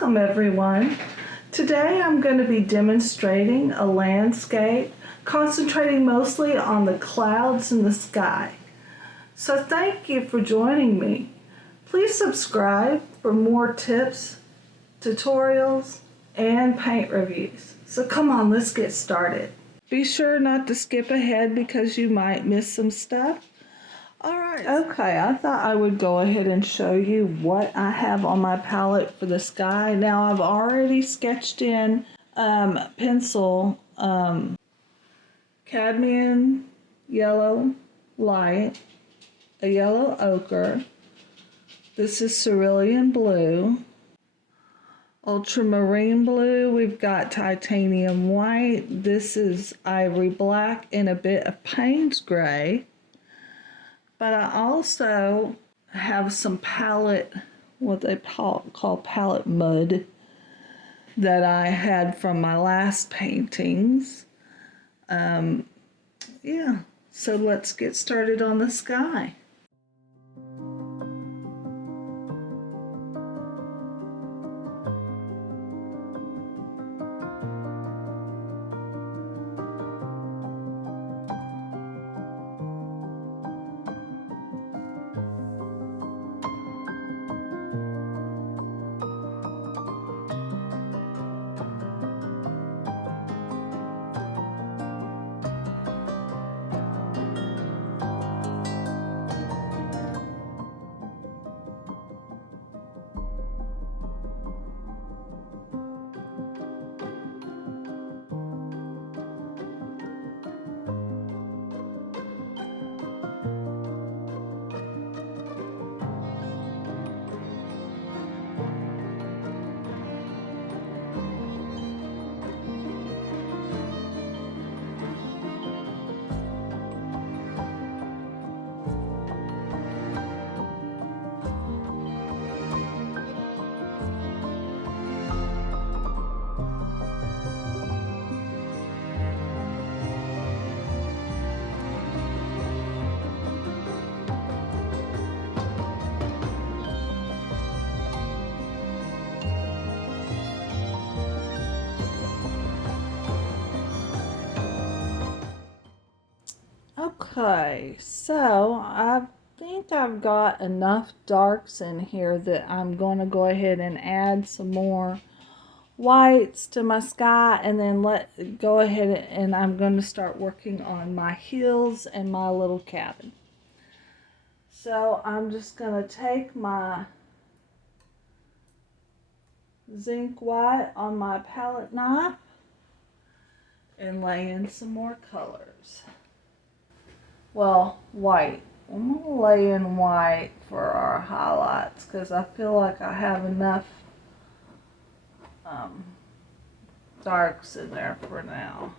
Welcome everyone. Today I'm going to be demonstrating a landscape, concentrating mostly on the clouds in the sky. So thank you for joining me. Please subscribe for more tips, tutorials, and paint reviews. So come on, let's get started. Be sure not to skip ahead because you might miss some stuff. Alright, okay, I thought I would go ahead and show you what I have on my palette for the sky. Now I've already sketched in pencil cadmium yellow light, a yellow ochre, this is cerulean blue, ultramarine blue, we've got titanium white, this is ivory black, and a bit of Payne's gray. But I also have some palette, what they call palette mud, that I had from my last paintings. Yeah, so let's get started on the sky. Okay, so I think I've got enough darks in here that I'm going to go ahead and add some more whites to my sky, and then go ahead and I'm going to start working on my hills and my little cabin. So I'm just going to take my zinc white on my palette knife and lay in some more colors. Well, white. I'm going to lay in white for our highlights because I feel like I have enough darks in there for now.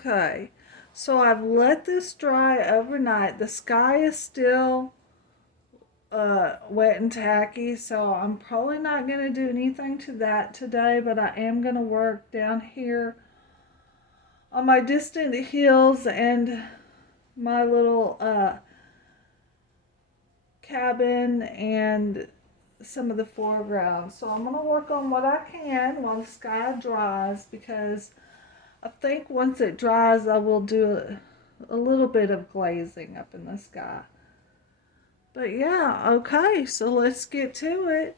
Okay, so I've let this dry overnight. The sky is still wet and tacky, so I'm probably not going to do anything to that today, but I am going to work down here on my distant hills and my little cabin and some of the foreground. So I'm going to work on what I can while the sky dries, because I think once it dries I will do a little bit of glazing up in the sky. But yeah, okay, so let's get to it.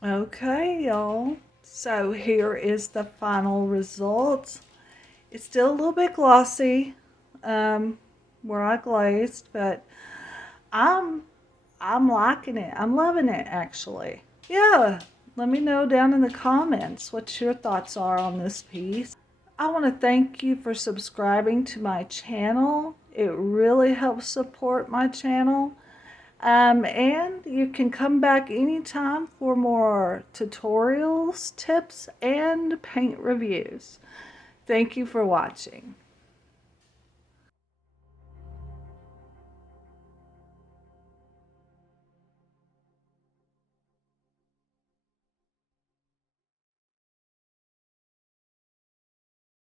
Okay, y'all. So here is the final result. It's still a little bit glossy where I glazed, but I'm I'm liking it. I'm loving it, actually. Yeah, let me know down in the comments what your thoughts are on this piece. I want to thank you for subscribing to my channel. It really helps support my channel. And you can come back anytime for more tutorials, tips, and paint reviews. Thank you for watching.